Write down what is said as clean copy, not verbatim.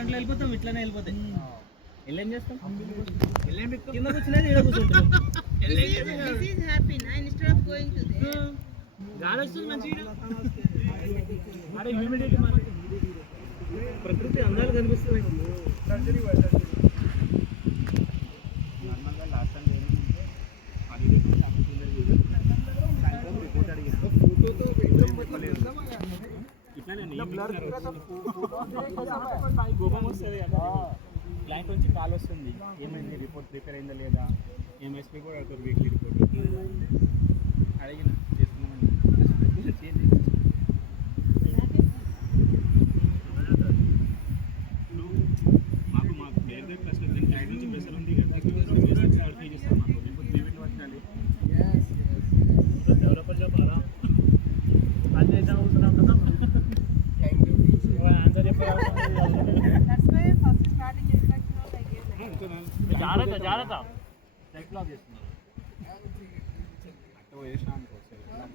దాంట్లో వెళ్ళిపోతాం, ఇట్లానే వెళ్ళిపోతాయి. ఎల్లేం చేస్తాం, కింద కూర్చునేది ఈడ కూర్చుంటాం. గాలి వస్తుంది మంచిగా, హ్యూమిడిటీ, ప్రకృతి అందాలు కనిపిస్తున్నాయి. కోపం వస్తుంది కదా, క్లయింట్ నుంచి కాల్ వస్తుంది, ఏమైంది, రిపోర్ట్ ప్రిపేర్ అయిందా లేదా, ఎంఎస్పీ కూడా అడుగుతారు, వీక్లీ రిపోర్ట్ అడిగిన చేస్తున్నామని. మాకు వేరే ప్రశ్న క్లయింట్ నుంచి ప్రెషర్ ఉంది కదా, ఫీ చేస్తాం మాకు, ఇప్పుడు పేమెంట్ పట్టాలి. డెవలపర్ చెప్పాలా అది చేద్దాం అనుకుంటున్నాం కదా, ఆన్సర్ చెప్పాలి. జాగ్రత్త జాగ్రత్త, సెట్ లాక్ చేస్తున్నారు అట్ట వేసినా అనుకో, సెట్ లాక్